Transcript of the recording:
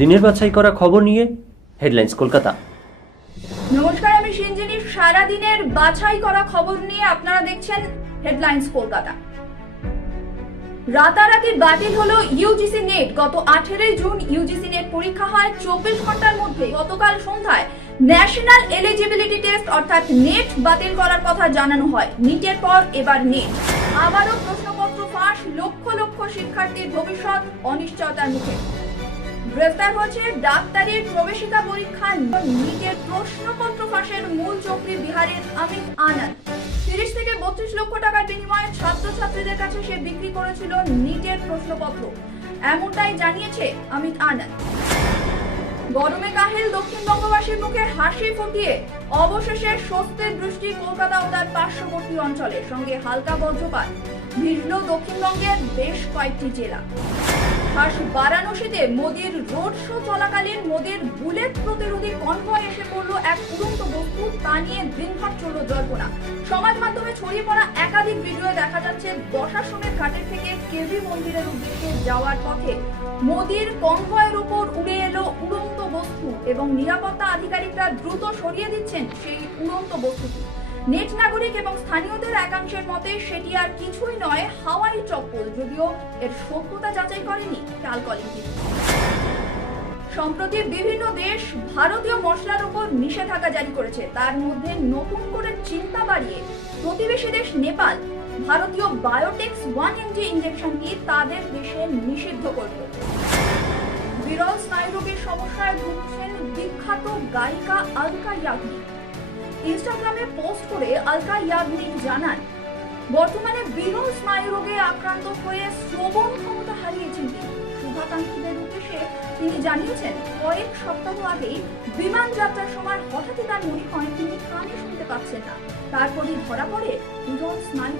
দিনের বাছাই করা খবর নিয়ে হেডলাইন্স কলকাতা। নমস্কার, আমি সিঞ্জিনী। সারাদিনের বাছাই করা খবর নিয়ে আপনারা দেখছেন হেডলাইন্স কলকাতা। রাতারাতি বাতিল হলো ইউজিসি নেট। গত আঠেরোই জুন ইউজিসি নেট পরীক্ষা হয় চব্বিশ ঘণ্টার মধ্যে। গতকাল সন্ধ্যায় ন্যাশনাল এলিজিবিলিটি টেস্ট, অর্থাৎ নেট বাতিল করার কথা জানানো হয়। নিটের পর এবার নেট। আবারও প্রশ্নপত্র ফাঁস। লক্ষ লক্ষ শিক্ষার্থীর ভবিষ্যৎ অনিশ্চয়তার মুখে। গ্রেফতার হয়েছে ডাক্তারির প্রবেশিকা পরীক্ষা নিটের প্রশ্নপত্র ফাঁসের মূল চক্রী বিহারের অমিত আনন্দ তিরিশ থেকে বত্রিশ লক্ষ টাকার বিনিময়ে ছাত্রছাত্রীদের কাছে সে বিক্রি করেছিল নিটের প্রশ্নপত্র। এমনটাই জানিয়েছে অমিত আনন্দ গরমে কাহিল দক্ষিণবঙ্গবাসীর মুখে হাসি ফুটিয়ে অবশেষে স্বস্তির দৃষ্টি কলকাতা ও তার পার্শ্ববর্তী অঞ্চলে। সঙ্গে হালকা বজ্রপাত। ভিড়ল দক্ষিণবঙ্গের বেশ কয়েকটি জেলা। খাস বারাণসীতে মোদির রোড শো চলাকালীন মোদির বুলেট প্রতিরোধী কনভয় এসে পড়ল এক উড়ন্ত বস্তু, তা নিয়ে দিনভর চলল জল্পনা। সমাজ মাধ্যমে ছড়িয়ে পড়া একাধিক ভিডিও দেখা যাচ্ছে দশাসনের ঘাটের থেকে কেভি মন্দিরের উদ্দেশ্যে যাওয়ার পথে। মোদির কনভয়ের উপর উড়ে এলো উড়ন্ত বস্তু এবং নিরাপত্তা আধিকারিকরা দ্রুত সরিয়ে দিচ্ছেন সেই উড়ন্ত বস্তুটি নেট নাগরিক এবং স্থানীয়দের একাংশের মতে সেটি আর কিছুই নয়, হাওয়াই চপ্পল। যদিও এর সত্যতা যাচাই করেনি টালকলিং সম্প্রতি বিভিন্ন দেশ ভারতীয় মশলার উপর নিষেধাজ্ঞা জারি করেছে। তার মধ্যে নতুন করে চিন্তা বাড়িয়ে প্রতিবেশী দেশ নেপাল ভারতীয় বায়োটেক্স ওয়ান এমজি ইঞ্জেকশনটি তাদের দেশে নিষিদ্ধ করল বিরল স্নায়ুরোগের সমস্যায় ভুগছেন বিখ্যাত গায়িকা আলকা ইয়াগনিক। ইনস্টাগ্রামে পোস্ট করে আলকা ইয়াগনিক জানান, বর্তমানে বিরল স্নায়ুরোগে আক্রান্ত হয়ে শ্রবণ ক্ষমতা হারিয়েছেন তিনি। শুভাকাঙ্ক্ষীদের উদ্দেশ্যে তিনি জানিয়েছেন, কয়েক সপ্তাহ আগেই বিমান যাত্রার সময় হঠাৎই তার মনে হয় তিনি কানে শুনতে পাচ্ছেন না। তারপরই ধরা পড়ে বিরল স্নায়ু